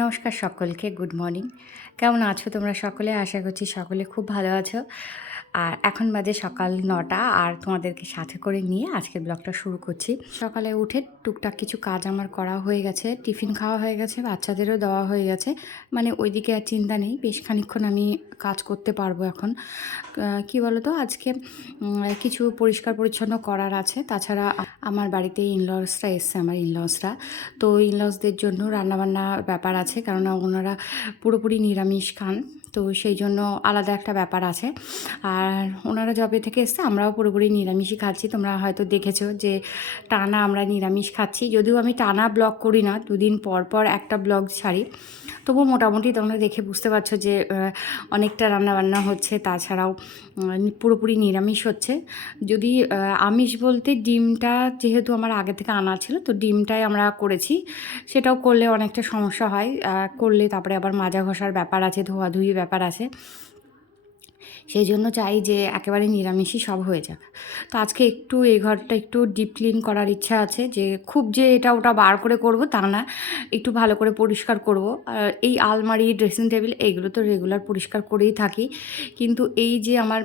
নমস্কার সকলকে, good morning. কেমন আছো তোমরা সকলে? আশা করছি সকলে খুব ভালো আছো। আর এখন বাজে সকাল ৯টা, আর তোমাদেরকে সাথে করে নিয়ে আজকের ব্লগটা শুরু করছি। সকালে উঠে টুকটাক কিছু কাজ আমার করা হয়ে গেছে, টিফিন খাওয়া হয়ে গেছে, বাচ্চাদেরও দেওয়া হয়ে গেছে। মানে ওইদিকে আর চিন্তা নেই, বেশ খানিকক্ষণ আমি কাজ করতে পারবো এখন। কি বলো তো, আজকে কিছু পরিষ্কার পরিচ্ছন্ন করার আছে। তাছাড়া আমার বাড়িতে ইনলসরা এসছে, আমার ইনলসরা। তো ইনলসদের জন্য রান্নাবান্না ব্যাপার আছে, কেননা ওনারা পুরোপুরি নিরামিষ খান। তো সেই জন্য আলাদা একটা ব্যাপার আছে। আর ওনারা যবে থেকে এসছে আমরাও পুরোপুরি নিরামিষই খাচ্ছি। তোমরা হয়তো দেখেছো যে টানা আমরা নিরামিষ খাচ্ছি, যদিও আমি টানা ব্লগ করি না, দুদিন পর পর একটা ব্লগ ছাড়ি। তবুও মোটামুটি তোমরা দেখে বুঝতে পারছো যে অনেকটা রান্নাবান্না হচ্ছে। তাছাড়াও পুরোপুরি নিরামিষ হচ্ছে। যদি আমিষ বলতে ডিমটা যেহেতু আমার আগে থেকে আনা ছিল, তো ডিমটাই আমরা করেছি। সেটাও করলে অনেকটা সমস্যা হয়, করলে তারপরে আবার মাজা ঘষার ব্যাপার আছে, ধোয়াধুয়ি ব্যাপার আছে। সেই জন্য চাই যে একেবারে নিরামিষই সব হয়ে যাক। তো আজকে একটু এই ঘরটা একটু ডিপ ক্লিন করার ইচ্ছা আছে, যে খুব যে এটা ওটা বার করে করব তা না, একটু ভালো করে পরিষ্কার করব। এই আলমারি, ড্রেসিং টেবিল এইগুলো তো রেগুলার পরিষ্কার করেই থাকি, কিন্তু এই যে আমার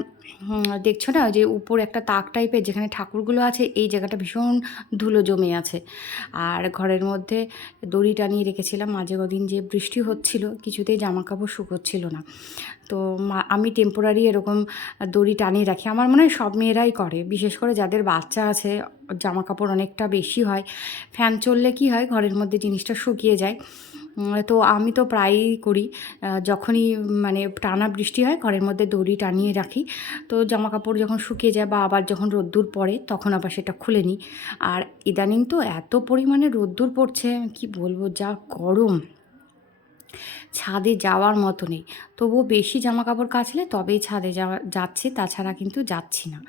দেখছো না যে উপর একটা তাক টাইপের যেখানে ঠাকুরগুলো আছে, এই জায়গাটা ভীষণ ধুলো জমে আছে। আর ঘরের মধ্যে দড়ি টানিয়ে রেখেছিলাম, মাঝে কদিন যে বৃষ্টি হচ্ছিল কিছুতেই জামা কাপড় শুকোচ্ছিল না। তো আমি টেম্পোরারি এরকম দড়ি টানিয়ে রাখি। আমার মনে হয় সব মেয়েরাই করে, বিশেষ করে যাদের বাচ্চা আছে, জামা কাপড় অনেকটা বেশি হয়। ফ্যান চললে কি হয়, ঘরের মধ্যে জিনিসটা শুকিয়ে যায়। তো আমি তো প্রায়ই করি, যখনই মানে টানা বৃষ্টি হয় ঘরের মধ্যে দড়ি টানিয়ে রাখি। তো জামা কাপড় যখন শুকিয়ে যায় বা আবার যখন রোদ্দুর পড়ে তখন আবার সেটা খুলে নিই। আর ইদানিং তো এত পরিমাণে রোদ্দুর পড়ছে, কি বলবো, যা গরম, ছাদে যাওয়ার মতো নেই। তবুও বেশি জামা কাপড় কাচলে তবেই ছাদে যাচ্ছি, তাছাড়া কিন্তু যাচ্ছি না।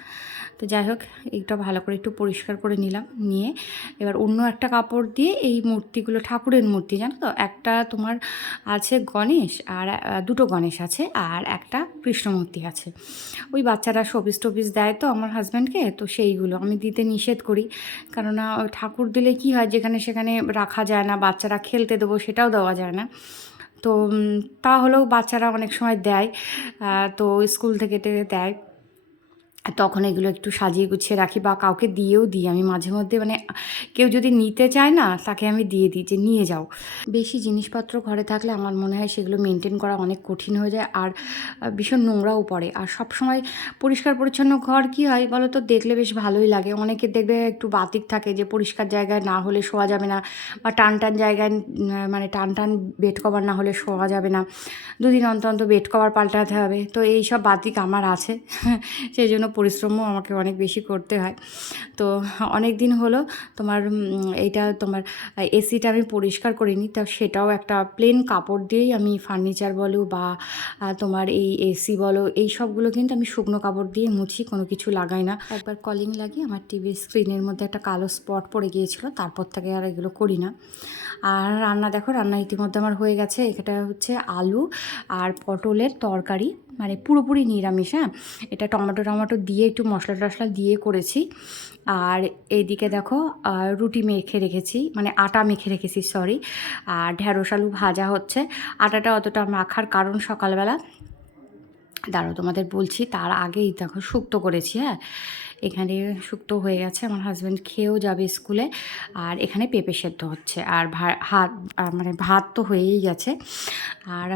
তো যাই হোক, এইটা ভালো করে একটু পরিষ্কার করে নিলাম, নিয়ে এবার অন্য একটা কাপড় দিয়ে এই মূর্তিগুলো, ঠাকুরের মূর্তি জানো তো, একটা তোমার আছে গণেশ, আর দুটো গণেশ আছে, আর একটা কৃষ্ণ মূর্তি আছে। ওই বাচ্চারা শোপিস টোপিস দেয় তো আমার হাজব্যান্ডকে, তো সেইগুলো আমি দিতে নিষেধ করি। কেননা ঠাকুর দিলে কি হয়, যেখানে সেখানে রাখা যায় না, বাচ্চারা খেলতে দেবো সেটাও দেওয়া যায় না। তো তাহলেও বাচ্চারা অনেক সময় দেয়, তো স্কুল থেকে দেয়, তখন এগুলো একটু সাজিয়ে গুছিয়ে রাখি, বা কাউকে দিয়েও দিই আমি মাঝে মধ্যে। মানে কেউ যদি নিতে চায় না, তাকে আমি দিয়ে দিই যে নিয়ে যাও। বেশি জিনিসপত্র ঘরে থাকলে আমার মনে হয় সেগুলো মেনটেন করা অনেক কঠিন হয়ে যায়, আর ভীষণ নোংরাও পড়ে। আর সব সময় পরিষ্কার পরিচ্ছন্ন ঘর কী হয় বলো তো, দেখলে বেশ ভালোই লাগে। অনেকে দেখবে একটু বাতিক থাকে যে পরিষ্কার জায়গায় না হলে শোয়া যাবে না, বা টান টান জায়গায় মানে টান টান বেড কভার না হলে শোয়া যাবে না, দুদিন অন্তর অন্তর বেড কভার পাল্টাতে হবে। তো এই সব বাতিক আমার আছে, সেই জন্য পরিশ্রমও আমাকে অনেক বেশি করতে হয়। তো অনেক দিন হলো তোমার এইটা তোমার এসিটা আমি পরিষ্কার করিনি, তা সেটাও একটা প্লেন কাপড় দিয়েই আমি ফার্নিচার বলো বা তোমার এই এসি বলো, এই সবগুলো কিন্তু আমি শুকনো কাপড় দিয়ে মুছি, কোনো কিছু লাগাই না। একবার কলিং লাগিয়ে আমার টিভির স্ক্রিনের মধ্যে একটা কালো স্পট পড়ে গিয়েছিলো, তারপর থেকে আর এগুলো করি না। আর রান্না দেখো, রান্না ইতিমধ্যে আমার হয়ে গেছে। এটা হচ্ছে আলু আর পটলের তরকারি, মানে পুরোপুরি নিরামিষ। হ্যাঁ, এটা টমেটো টমেটো দিয়ে একটু মশলা টশলা দিয়ে করেছি। আর এইদিকে দেখো রুটি মেখে রেখেছি, মানে আটা মেখে রেখেছি, সরি। আর ঢ্যাঁড়স আলু ভাজা হচ্ছে। আটাটা অতটা মাখার কারণ, সকালবেলা দাঁড়াও তোমাদের বলছি, তার আগেই দেখো শুক্তো করেছি। হ্যাঁ, এখানে শুক্তো হয়ে গেছে, আমার হাজব্যান্ড খেয়েও যাবে স্কুলে। আর এখানে পেঁপে সেদ্ধ হচ্ছে, আর মানে ভাত তো হয়েই গেছে। আর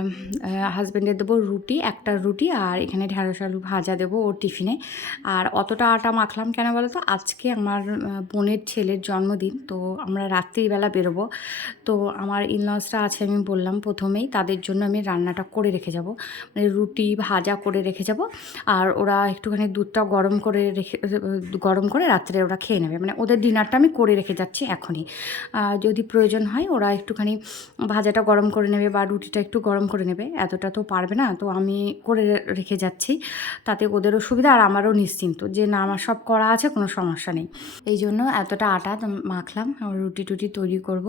হাজব্যান্ডের দেবো রুটি, একটা রুটি, আর এখানে ঢ্যাঁড়স আলু ভাজা দেবো ওর টিফিনে। আর অতটা আটা মাখলাম কেন বলো তো, আজকে আমার বোনের ছেলের জন্মদিন, তো আমরা রাত্রিবেলা বেরোবো। তো আমার ইনলসরা আছে, আমি বললাম প্রথমেই, তাদের জন্য আমি রান্নাটা করে রেখে যাব, মানে রুটি ভাজা করে রেখে যাব। আর ওরা একটুখানি দুধটা গরম করে রাত্রে ওরা খেয়ে নেবে, মানে ওদের ডিনারটা আমি করে রেখে যাচ্ছি এখনই। যদি প্রয়োজন হয় ওরা একটুখানি ভাজাটা গরম করে নেবে বা রুটিটা একটু গরম করে নেবে, এতটা তো পারবে না, তো আমি করে রেখে যাচ্ছি, তাতে ওদেরও সুবিধা আর আমারও নিশ্চিন্ত যে না, আমার সব করা আছে, কোনো সমস্যা নেই। এই জন্য এতটা আটা মাখলাম, রুটি টুটি তৈরি করব,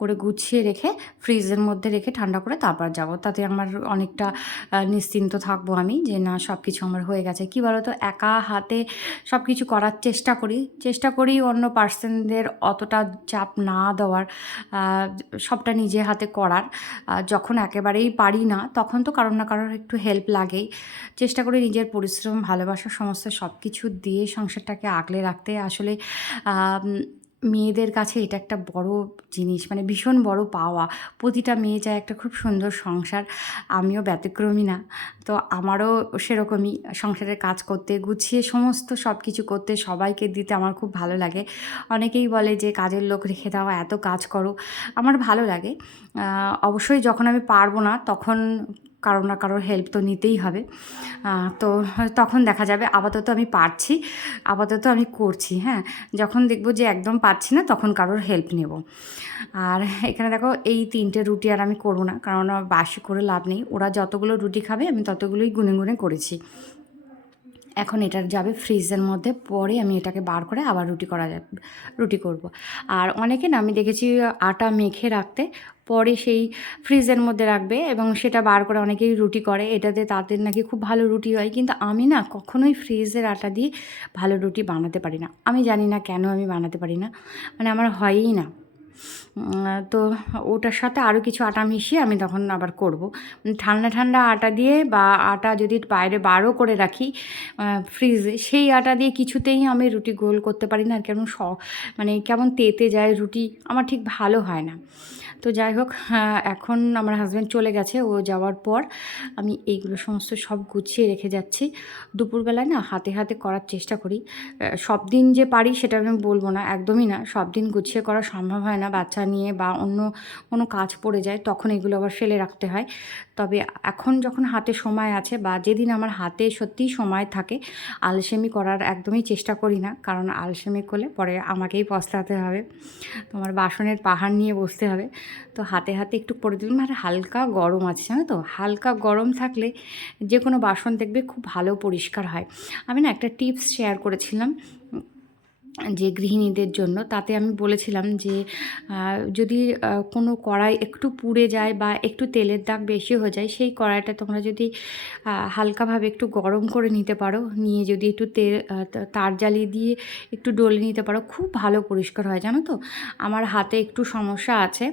করে গুছিয়ে রেখে ফ্রিজের মধ্যে রেখে ঠান্ডা করে তারপর যাব, তাতে আমার অনেকটা নিশ্চিন্ত থাকবো আমি যে না, সব কিছু আমার হয়ে গেছে। কি বলো তো, একা হাতে সব সব কিছু করার চেষ্টা করি অন্য পার্সনদের অতটা চাপ না দেওয়ার, সবটা নিজে হাতে করার। যখন একেবারেই পারি না তখন তো কারোর না কারোর একটু হেল্প লাগেই। চেষ্টা করি নিজের পরিশ্রম, ভালোবাসা সমস্ত সব কিছু দিয়ে সংসারটাকে আগলে রাখতে। আসলে মেয়েদের কাছে এটা একটা বড় জিনিস, মানে ভীষণ বড় পাওয়া। প্রতিটা মেয়ে চায় একটা খুব সুন্দর সংসার, আমিও ব্যতিক্রমী না। তো আমারও সেরকমই সংসারের কাজ করতে, গুছিয়ে সমস্ত সব কিছু করতে, সবাইকে দিতে আমার খুব ভালো লাগে। অনেকেই বলে যে কাজের লোক রেখে দাও, এত কাজ করো। আমার ভালো লাগে। অবশ্যই যখন আমি পারবো না তখন কারো না কারোর হেল্প তো নিতেই হবে। তো তখন দেখা যাবে। আপাতত আমি পারছি, আপাতত আমি করছি। হ্যাঁ, যখন দেখব যে একদম পারছি না তখন কারোর হেল্প নেব। আর এখানে দেখো এই 3টে রুটি আর আমি করবো না, কারণ বাসি করে লাভ নেই। ওরা যতগুলো রুটি খাবে আমি ততগুলোই গুনে গুনে করেছি। এখন এটা যাবে ফ্রিজের মধ্যে, পরে আমি এটাকে বার করে আবার রুটি করব। আর অনেকে না আমি দেখেছি আটা মেখে রাখতে, পরে সেই ফ্রিজের মধ্যে রাখবে এবং সেটা বার করে অনেকেই রুটি করে, এটাতে তাদের নাকি খুব ভালো রুটি হয়। কিন্তু আমি না কখনোই ফ্রিজের আটা দিয়ে ভালো রুটি বানাতে পারি না। আমি জানি না কেন আমি বানাতে পারি না, মানে আমার হয়ই না। তো ওটার সাথে আরও কিছু আটা মিশিয়ে আমি তখন আবার করব। ঠান্ডা ঠান্ডা আটা দিয়ে, বা আটা যদি বাইরে বারও করে রাখি ফ্রিজে, সেই আটা দিয়ে কিছুতেই আমি রুটি গোল করতে পারি না। আর কেমন মানে কেমন তেতে যায় রুটি, আমার ঠিক ভালো হয় না। তো যাই হোক, এখন আমার হাজব্যান্ড চলে গেছে, ও যাওয়ার পর আমি এইগুলো সমস্ত সব গুছিয়ে রেখে যাচ্ছি। দুপুরবেলায় না হাতে হাতে করার চেষ্টা করি। সব দিন যে পারি সেটা আমি বলবো না, একদমই না। সব দিন গুছিয়ে করা সম্ভব হয় না, বাচ্চা নিয়ে বা অন্য কোনো কাজ পড়ে যায় তখন এগুলো আবার ফেলে রাখতে হয়। তবে এখন যখন হাতে সময় আছে, বা যেদিন আমার হাতে সত্যিই সময় থাকে, আলসেমি করার একদমই চেষ্টা করি না, কারণ আলসেমি করলে পরে আমাকেই পস্তাতে হবে, তোমার বাসনের পাহাড় নিয়ে বসতে হবে। তো হাতে হাতে একটু করে দিলাম। আর হালকা গরম আছে, জানো তো, হালকা গরম থাকলে যে কোনো বাসন দেখবে খুব ভালো পরিষ্কার হয়। আমি না একটা টিপস শেয়ার করেছিলাম যে গৃহিণীদের জন্য, তাতে আমি বলেছিলাম যে যদি কোনো কড়াই একটু পুড়ে যায় বা একটু তেলের দাগ বেশি হয়ে যায়, সেই কড়াইটা তোমরা যদি হালকাভাবে একটু গরম করে নিতে পারো, নিয়ে যদি একটু তার জ্বালিয়ে দিয়ে একটু ডলে নিতে পারো, খুব ভালো পরিষ্কার হয়। জানো তো, আমার হাতে একটু সমস্যা আছে।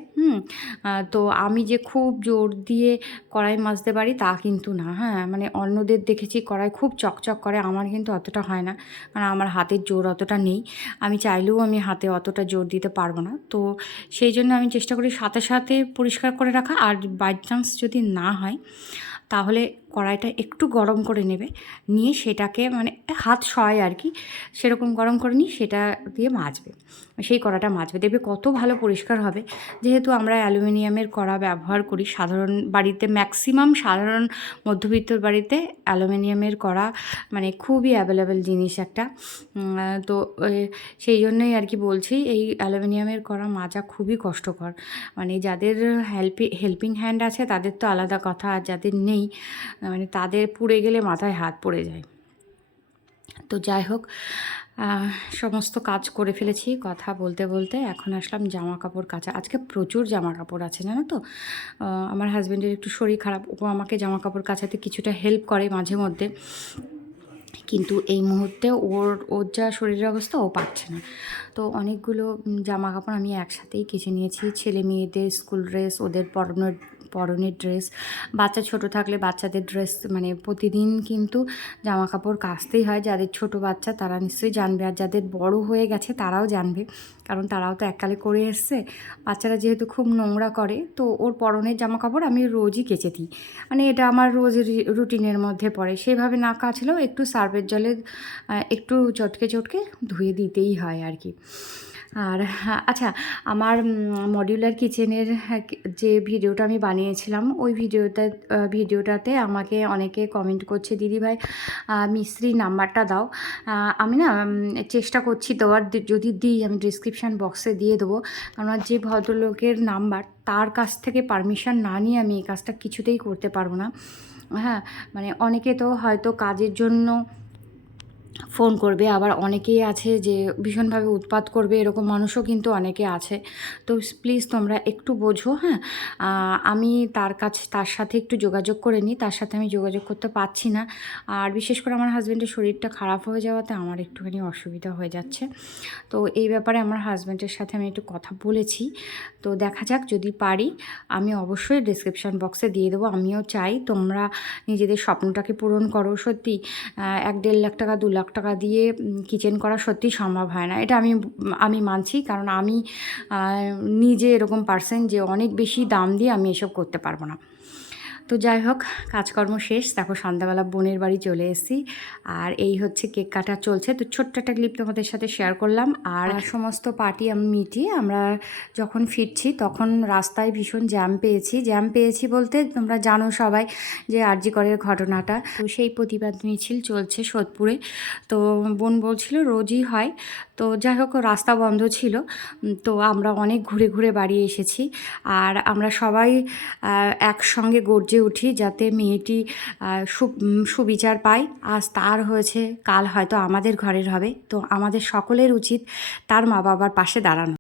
তো আমি যে খুব জোর দিয়ে কড়াই মাজতে পারি তা কিন্তু না। হ্যাঁ, মানে অন্যদের দেখেছি কড়াই খুব চকচক করে, আমার কিন্তু অতটা হয় না, কারণ আমার হাতের জোর অতটা নেই। আমি চাইলেও আমি হাতে অতটা জোর দিতে পারবো না। তো সেই জন্য আমি চেষ্টা করি সাথে সাথে পরিষ্কার করে রাখা। আর বাই চান্স যদি না হয় তাহলে কড়াইটা একটু গরম করে নেবে, নিয়ে সেটাকে মানে হাত সয় আর কি, সেরকম গরম করে নিয়ে সেটা দিয়ে মাজবে, সেই কড়াটা মাজবে, দেখবে কত ভালো পরিষ্কার হবে। যেহেতু আমরা অ্যালুমিনিয়ামের কড়া ব্যবহার করি সাধারণ বাড়িতে, ম্যাক্সিমাম সাধারণ মধ্যবিত্তর বাড়িতে অ্যালুমিনিয়ামের কড়া মানে খুবই অ্যাভেলেবেল জিনিস একটা। তো সেই জন্যই আর কি বলছি, এই অ্যালুমিনিয়ামের কড়া মাজা খুবই কষ্টকর। মানে যাদের হেল্পিং হ্যান্ড আছে তাদের তো আলাদা কথা, আর যাদের নেই মানে তাদের পুড়ে গেলে মাথায় হাত পড়ে যায়। তো যাই হোক, সমস্ত কাজ করে ফেলেছি কথা বলতে বলতে। এখন আসলাম জামা কাপড় কাচা। আজকে প্রচুর জামা কাপড় আছে, জানো তো। আমার হাজব্যান্ডের একটু শরীর খারাপ, ও আমাকে জামা কাপড় কাচাতে কিছুটা হেল্প করে মাঝে মধ্যে, কিন্তু এই মুহূর্তে ওর যা শরীরের অবস্থা ও পারছে না। তো অনেকগুলো জামা কাপড় আমি একসাথেই কেচে নিয়েছি। ছেলে মেয়েদের স্কুল ড্রেস, ওদের পরনের ড্রেস, বাচ্চা ছোট থাকলে বাচ্চাদের ড্রেস, মানে প্রতিদিন কিন্তু জামা কাপড় কাচতেই হয়। যাদের ছোট বাচ্চা তারা নিশ্চয়ই জানবে, আর যাদের বড় হয়ে গেছে তারাও জানবে, কারণ তারাও তো এককালে করে এসছে। বাচ্চারা যেহেতু খুব নোংরা করে, তো ওর পরনের জামা কাপড় আমি রোজই কেচে দিই, মানে এটা আমার রোজের রুটিনের মধ্যে পড়ে। সেভাবে না কাচলেও একটু সার্ফের জলে একটু চটকে চটকে ধুয়ে দিতেই হয় আর কি। আর আচ্ছা, আমার মডিউলার কিচেনের যে ভিডিওটা আমি বানিয়েছিলাম, ওই ভিডিওটাতে আমাকে অনেকে কমেন্ট করছে, দিদিভাই মিস্ত্রির নাম্বারটা দাও। আমি না চেষ্টা করছি দেওয়ার, যদি দিই আমি ডিসক্রিপশান বক্সে দিয়ে দেবো, কারণ যে ভদ্রলোকের নাম্বার, তার কাছ থেকে পারমিশন না নিয়ে আমি এই কাজটা কিছুতেই করতে পারবো না। হ্যাঁ, মানে অনেকে তো হয়তো কাজের জন্য ফোন করবে, আবার অনেকেই আছে যে ভীষণভাবে উৎপাত করবে, এরকম মানুষও কিন্তু অনেকে আছে। তো প্লিজ তোমরা একটু বোঝো, হ্যাঁ? আমি তার সাথে একটু যোগাযোগ করে নিই, তার সাথে আমি যোগাযোগ করতে পারছি না। আর বিশেষ করে আমার হাসব্যান্ডের শরীরটা খারাপ হয়ে যাওয়াতে আমার একটুখানি অসুবিধা হয়ে যাচ্ছে। তো এই ব্যাপারে আমার হাসব্যান্ডের সাথে আমি একটু কথা বলেছি। তো দেখা যাক, যদি পারি আমি অবশ্যই ডেসক্রিপশন বক্সে দিয়ে দেবো। আমিও চাই তোমরা নিজেদের স্বপ্নটাকে পূরণ করো। সত্যি ১-১.৫ লাখ টাকা, ২ লাখ টাকা দিয়ে কিচেন করা সত্যিই সম্ভব হয় না। এটা আমি মানছি, কারণ আমি নিজে এরকম পার্সন যে অনেক বেশি দাম দিয়ে আমি এসব করতে পারবো না। তো যাই হোক, কাজকর্ম শেষ, দেখো সন্ধ্যাবেলা বোনের বাড়ি চলে এসেছি। আর এই হচ্ছে কেক কাটা চলছে। তো ছোট্ট একটা ক্লিপ তোমাদের সাথে শেয়ার করলাম। আর সমস্ত পার্টি আমি মিটিয়ে আমরা যখন ফিরছি তখন রাস্তায় ভীষণ জ্যাম পেয়েছি বলতে তোমরা জানো সবাই যে আরজি করের ঘটনাটা। তো সেই প্রতিবাদ মিছিল চলছে সোদপুরে। তো বোন বলছিল রোজই হয়। তো যাই হোক, রাস্তা বন্ধ ছিল। তো আমরা অনেক ঘুরে ঘুরে বাড়ি এসেছি। আর আমরা সবাই একসঙ্গে গর্জে উঠি যাতে মেয়েটি সুবিচার পায়। আজ তার হয়েছে, কাল হয়তো আমাদের ঘরের হবে। তো আমাদের সকলের উচিত তার মা বাবার পাশে দাঁড়ানো।